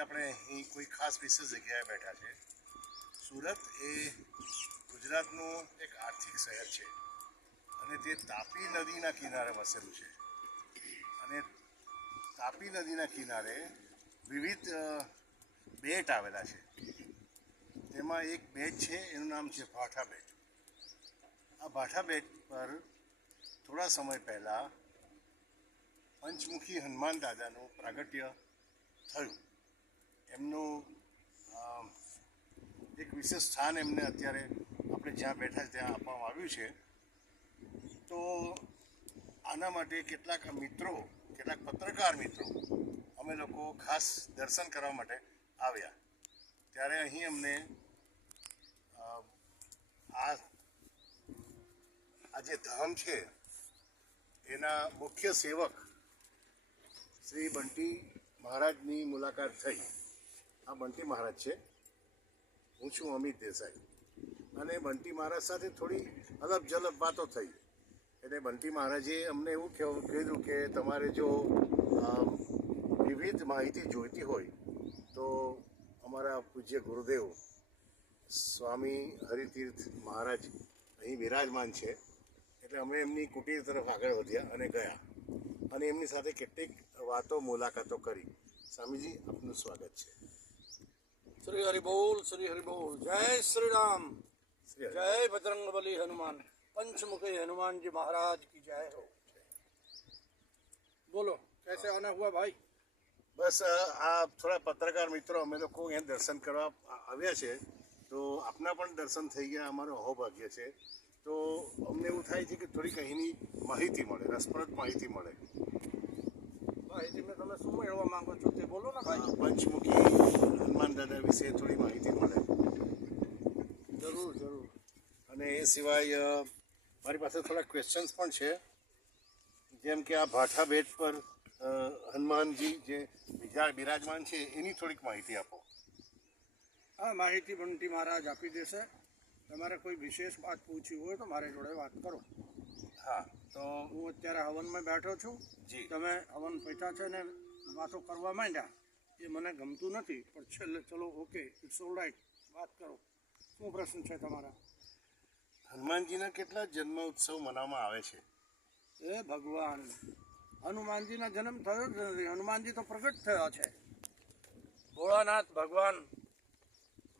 આપણે અહીં કોઈ ખાસ વિશેષ જગ્યાએ બેઠા છે. સુરત એ ગુજરાતનું એક આર્થિક શહેર છે અને તે તાપી નદીના કિનારે વસેલું છે. અને તાપી નદીના કિનારે વિવિધ બેટ આવેલા છે. તેમાં એક બેટ છે, એનું નામ છે ભાઠા બેટ. આ ભાઠા બેટ પર થોડા સમય પહેલાં પંચમુખી હનુમાન દાદાનું પ્રાગટ્ય થયું. એમનું એક વિશેષ સ્થાન એમને અત્યારે આપણે જ્યાં બેઠા છે ત્યાં આપવામાં આવ્યું છે. તો આના માટે કેટલાક મિત્રો, કેટલાક પત્રકાર મિત્રો અમે લોકો ખાસ દર્શન કરવા માટે આવ્યા. ત્યારે અહીં અમને આ જે ધામ છે એના મુખ્ય સેવક શ્રી બંટી મહારાજની મુલાકાત થઈ. આ બંટી મહારાજ છે, હું છું અમિત દેસાઈ. અને બંટી મહારાજ સાથે થોડી અલગ જલગ વાતો થઈ. એટલે બંટી મહારાજે અમને એવું કીધું કે તમારે જો વિવિધ માહિતી જોઈતી હોય તો અમારા પૂજ્ય ગુરુદેવ સ્વામી હરિતીર્થ મહારાજ અહીં બિરાજમાન છે. એટલે અમે એમની કુટીર તરફ આગળ વધ્યા અને ગયા અને એમની સાથે કેટલીક વાતો, મુલાકાતો કરી. સ્વામીજી, આપનું સ્વાગત છે. શ્રી હરિબોલ, શ્રી હરિબોલ. જય શ્રી રામ, જય બજરંગબલી હનુમાન, पंचमुखी हनुमान जी महाराज की जय हो. बोलो, कैसे आना हुआ भाई? બસ આ થોડા પત્રકાર મિત્રો અમે લોકો અહીંયા દર્શન કરવા આવ્યા છે. તો આપના પણ દર્શન થઈ ગયા, અમારું અહોભાગ્ય છે. તો અમને એવું થાય છે કે થોડીક અહીંની માહિતી મળે, રસપ્રદ માહિતી મળે. માહિતી મેં તમે શું મેળવવા માંગો છો તે બોલો ને ભાઈ. પંચમુખી હનુમાન દાદા વિશે થોડી માહિતી મળે. જરૂર જરૂર. અને એ સિવાય મારી પાસે થોડા ક્વેશ્ચન્સ પણ છે. જેમ કે આ ભાઠા બેટ પર હનુમાનજી જે બિરાજમાન છે એની થોડીક માહિતી આપો. હા, માહિતી બંટી મહારાજ આપી દેશે. તમારે કોઈ વિશેષ વાત પૂછવી હોય તો મારી જોડે વાત કરો. હા, તો હું અત્યારે હવનમાં બેઠો છું. જી, તમે હવન પૈઠા છે ને વાતો કરવા માંડ્યા, એ મને ગમતું નથી. પણ છેલ્લે ચલો ઓકે, ઇટ્સ ઓલ રાઈટ, વાત કરો. શું પ્રશ્ન છે તમારા? હનુમાનજીના કેટલા જન્મ ઉત્સવ મનાવવામાં આવે છે? એ ભગવાન હનુમાનજીના જન્મ થયો જ નથી. હનુમાનજી તો પ્રગટ થયા છે. ભોળાનાથ ભગવાન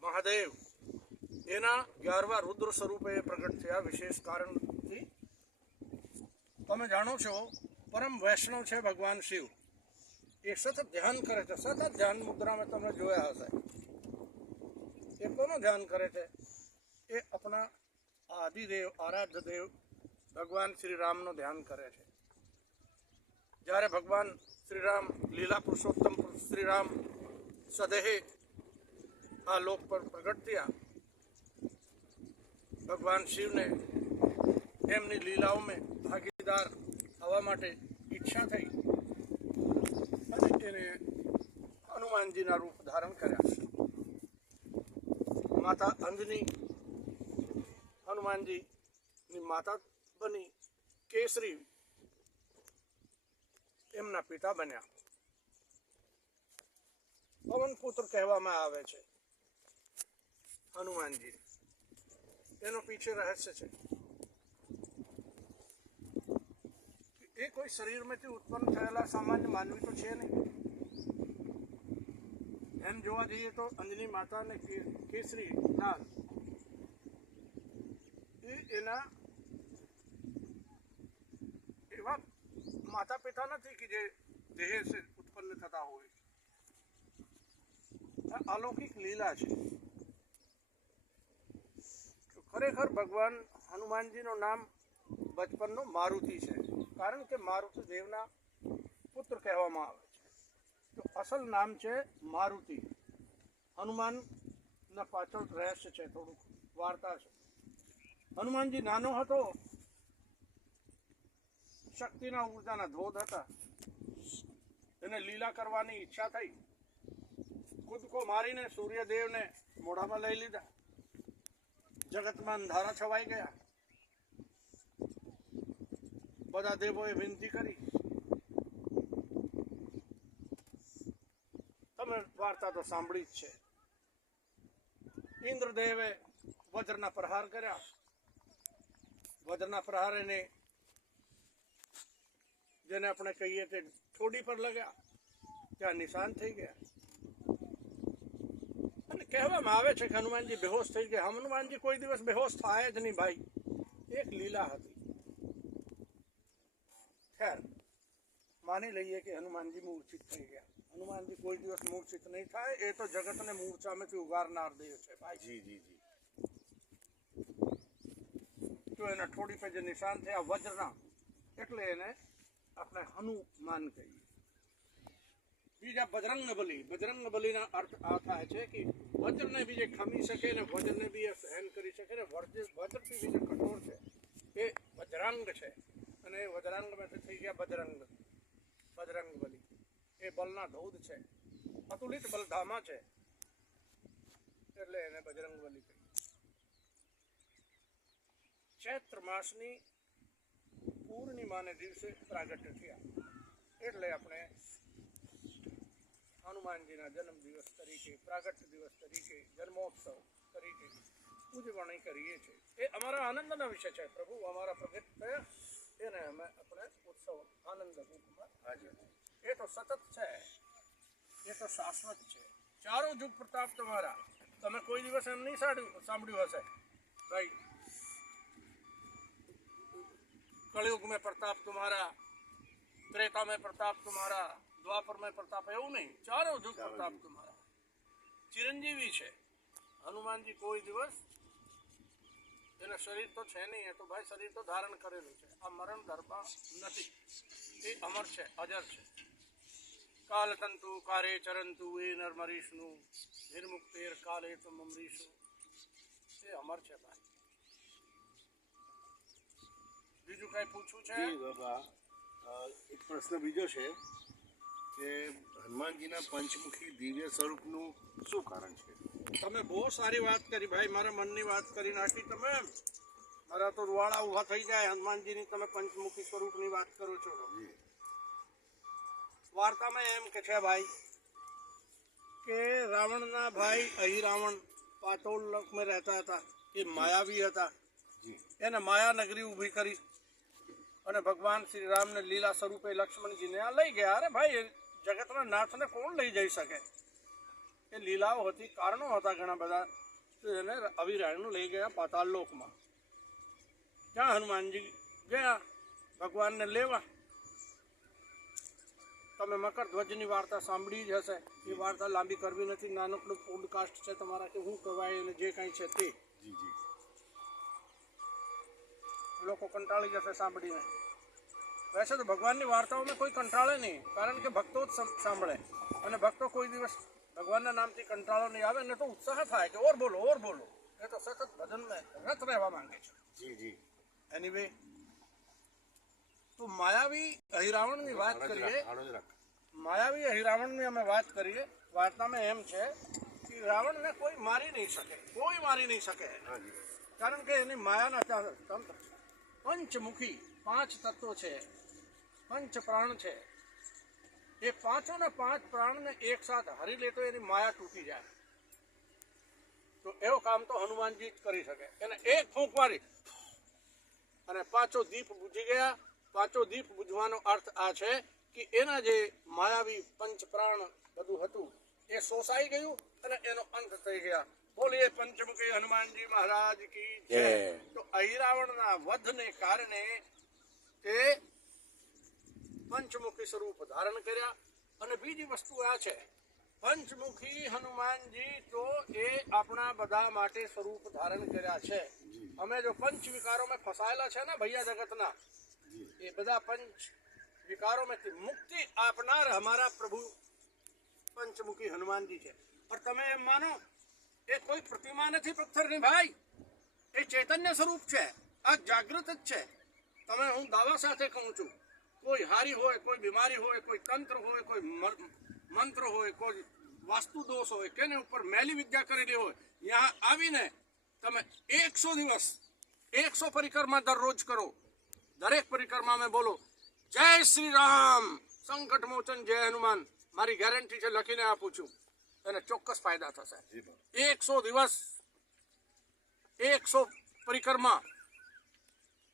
મહાદેવ એના 11વા રુદ્ર સ્વરૂપે પ્રગટ થયા વિશેષ કારણથી. તમે જાણો છો, પરમ વૈષ્ણવ છે ભગવાન શિવ. એ સતત ધ્યાન કરે છે, સતત ધ્યાન મુદ્રામાં તમે જોયા હશે. એ કોનું ધ્યાન કરે છે? એ આપણા આદિદેવ, આરાધ્ય દેવ ભગવાન શ્રી રામનું ધ્યાન કરે છે. જ્યારે ભગવાન શ્રી રામ, લીલા પુરુષોત્તમ શ્રી રામ સદેહે આ લોક પર પ્રગટ થયા, ભગવાન શિવને એમની લીલાઓમાં ભાગીદાર થવા માટે ઈચ્છા થઈ અને એને હનુમાનજીના રૂપ ધારણ કર્યા. માતા અંજની હનુમાનજીની માતા બની, કેસરી એમના પિતા બન્યા. પવન પુત્ર કહેવામાં આવે છે હનુમાનજી. એનો પીછે રહસ્ય છે. એ કોઈ શરીરમાંથી ઉત્પન્ન થયેલા સામાન્ય માનવી તો છે નહીં. એમ જોવા જઈએ તો અંજની માતા અને કેસરી લાલ એ એના એવા માતા પિતા નથી કે જે દેહ સે ઉત્પન્ન થતા હોય. અલૌકિક લીલા છે. ખરેખર ભગવાન હનુમાનજીનું નામ બચપનનું મારુતિ છે, કારણ કે મારુતિ દેવના પુત્ર કહેવામાં આવે છે. તો અસલ નામ છે મારુતિ. હનુમાનના પાછળ રહસ્ય છે, થોડુંક વાર્તા છે. હનુમાનજી નાનો હતો, શક્તિના ઉર્જાના ધોધ હતા. એને લીલા કરવાની ઈચ્છા થઈ. કૂદકો મારીને સૂર્યદેવને મોઢામાં લઈ લીધા. જગતમાં અંધારા છવાઈ ગયા. બધા દેવોએ વિનંતી કરી, તમે વાર્તા તો સાંભળી જ છે. ઇન્દ્રદેવે વજ્રના પ્રહાર કર્યા. વજ્રના પ્રહાર એને જેને આપણે કહીએ તે ઠોડી પર લગ્યા, ત્યાં નિશાન થઈ ગયા. અને કહેવામાં આવે છે કે હનુમાનજી બેહોશ થઈ ગયા. હનુમાનજી કોઈ દિવસ બેહોશ થાય જ નહીં ભાઈ, એક લીલા હતી. ખેર, માની લઈએ કે હનુમાનજી મૂર્છિત થઈ ગયા. હનુમાનજી કોઈ દિવસ મૂર્છિત નહીં થાય, એ તો જગતને મૂર્છામાંથી ઉગારનાર દેવ છે ભાઈ. જી જી જી. તો એના ઠોડી પર જે નિશાન થયા વજ્રના, એટલે એને આપણે હનુમાન કહીએ. બીજા બજરંગબલી. બજરંગબલીના અર્થ આ થાય છે કે વજ્રને બી જે ખમી શકે ને વજ્રને બી એ સહન કરી શકે ને વજ્રથી બી જે કઠોર છે એ વજ્રાંગ છે. અને એ વજ્રાંગમાંથી થઈ ગયા બજરંગ, બજરંગબલી. એ બલના ધોધ છે, અતુલિત બલધામા છે, એટલે એને બજરંગબલી કહીએ. ચૈત્ર માસની પૂર્ણિમાને દિવસે પ્રાગટ્ય થયા, એટલે આપણે હનુમાનજીના જન્મ દિવસ તરીકે, પ્રાગટ્ય દિવસ તરીકે, જન્મોત્સવ તરીકે ઉજવણી કરીએ છીએ. એ અમારા આનંદના વિષય છે. પ્રભુ અમારા પ્રગટ થયા, એને અમે આપણે ઉત્સવ આનંદ રૂપમાં. એ તો સતત છે, એ તો શાશ્વત છે. ચારો યુગ પ્રતાપ તમારા. તમે કોઈ દિવસ એમ નહીં સાંભળ્યું હશે ભાઈ, कलयुग में प्रताप तुम्हारा, त्रेता में प्रताप तुम्हारा, द्वापर में प्रताप, એવું નહીં. ચારો યુગ પ્રતાપ તમારા. ચિરંજીવી છે હનુમાનજી. કોઈ દિવસ એના શરીર તો છે નહીં, એ તો ભાઈ શરીર તો ધારણ કરેલું છે. આ મરણ ધર્મા નથી, એ અમર છે, અજર છે. કાલતંતુ કારે ચરંતુ એ નરમરીશનું નિર્મુક્તેર કાલે તો મમરીશું. એ અમર છે ભાઈ. બીજું કઈ પૂછવું છે? જી બાબા, એક પ્રશ્ન બીજો છે કે હનુમાનજીના પંચમુખી દિવ્ય સ્વરૂપનું શું કારણ છે? તમે બહુ સારી વાત કરી ભાઈ, મારા મનની વાત કરી નાખી તમે. મારા તો રૂવાડા ઊભા થઈ જાય. હનુમાનજીની તમે પંચમુખી સ્વરૂપની વાત કરો છો. વાર્તામાં એમ કે છે ભાઈ કે રાવણના ભાઈ અહિરાવણ પાતોલ લોકમાં રહેતા હતા. એ માયાવી હતા. એને માયા નગરી ઊભી કરી અને ભગવાન શ્રી રામને લીલા સ્વરૂપે લક્ષ્મણજીને આ લઈ ગયા. અરે ભાઈ, જગતના નાથને કોણ લઈ જઈ શકે? એ લીલાઓ હતી, કારણો હતા ઘણા બધા. તો એને અવિરાયણ લઈ ગયા પાતાળ લોકમાં. ત્યાં હનુમાનજી ગયા ભગવાનને લેવા. તમે મકરધ્વજની વાર્તા સાંભળી જ હશે. એ વાર્તા લાંબી કરવી નથી, નાનકડું પોડકાસ્ટ છે તમારા કે હું કહેવાય અને જે કાંઈ છે તે. જી જી. લોકો કંટાળી જશે સાંભળીને. વૈસે તો ભગવાનની વાર્તાઓમાં કોઈ કંટાળે નહીં, કારણ કે ભક્તો જ સાંભળે. અને ભક્તો કોઈ દિવસ ભગવાનના નામથી કંટાળો નહીં આવે ને તો ઉત્સાહ થાય કે ઓર બોલો, ઓર બોલો. એ તો સતત ભજનમાં રત રહેવા માંગે છે. જી જી. એનીવે, તો માયાવી અહિરાવણની વાત કરીએ. માયાવી અહિરાવણની અમે વાત કરીએ. વાર્તામાં એમ છે કે રાવણને કોઈ મારી નહીં શકે, કોઈ મારી નહીં શકે. કારણ કે એની માયાના તંત્ર પંચમુખી, 5 તત્વો છે, પંચ પ્રાણ છે. એ 5 પ્રાણને એક સાથે હરી લે તો એની માયા તૂટી જાય. તો એવું કામ તો હનુમાનજી જ કરી શકે. એને એક ફૂંક મારી અને 5 દીપ બુજી ગયા. 5 દીપ બુજવાનો અર્થ આ છે કે એના જે માયાવી પંચ પ્રાણ બધું હતું એ શોષાઈ ગયું અને એનો અંત થઈ ગયા. બોલીએ પંચમુખી હનુમાનજી મહારાજ કી જય. તો અહિરાવણના વધને કારણે તે પંચમુખી સ્વરૂપ ધારણ કર્યા. અને બીજી વસ્તુ આ છે, પંચમુખી હનુમાનજી તો એ આપણા બધા માટે સ્વરૂપ ધારણ કર્યા છે. અમે જો પંચ વિકારોમાં ફસાયેલા છે ને ભૈયા જગતના, એ બધા પંચ વિકારોમાંથી મુક્તિ આપનાર અમારા પ્રભુ પંચમુખી હનુમાનજી છે. પણ તમે એમ માનો એ કોઈ પ્રતિમા નથી પથ્થરની ભાઈ, એ ચૈતન્ય સ્વરૂપ છે. આ જાગૃત જ છે. તમે હું દાવા સાથે કહું છું, કોઈ હારી હોય, કોઈ બીમારી હોય, કોઈ તંત્ર હોય, કોઈ મંત્ર હોય, કોઈ વાસ્તુ દોષ હોય, કેને ઉપર મેલી વિદ્યા કરેલી હોય, ત્યાં આવીને તમે 100 દિવસ 100 પરિક્રમા દરરોજ કરો. દરેક પરિક્રમામાં બોલો જય શ્રી રામ, સંકટ મોચન, જય હનુમાન. મારી ગેરંટી છે, લખીને આપું છું. એને ચોક્કસ ફાયદા થશે. જી બાપુ. 100 દિવસ 100 પરિક્રમા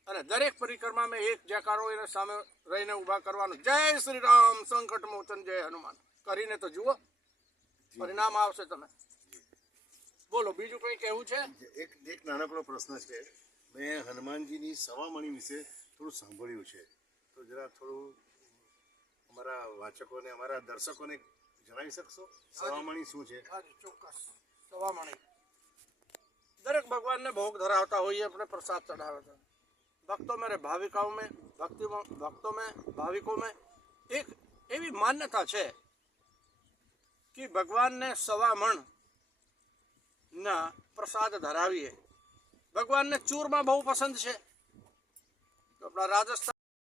અને દરેક પરિક્રમામાં એક જયકારો એને સામે રહીને ઊભા કરવાનું. જય શ્રી રામ સંકટ મોચન જય હનુમાન કરીને તો જુઓ, પરિણામ આવશે. તમે બોલો, બીજું કંઈ કહેવું છે? એક નાનકડો પ્રશ્ન છે. મેં હનુમાનજીની સવામણી વિશે થોડું સાંભળ્યું છે, તો જરા થોડું અમારા વાચકોને, અમારા દર્શકોને જણાવી શકશો સવામણી શું છે? હાજી, ચોક્કસ. સવામણી દરેક ભગવાનને ભોગ ધરાવતા હોઈએ, આપણે प्रसाद चढ़ावे थे. भक्तों में भाविकाओं में भक्तों में भाविकों में एक એવી માન્યતા છે કે ભગવાનને સવામણ ના પ્રસાદ ધરાવીએ. ભગવાનને ચૂરમાં બહુ પસંદ છે. તો આપણા રાજસ્થાન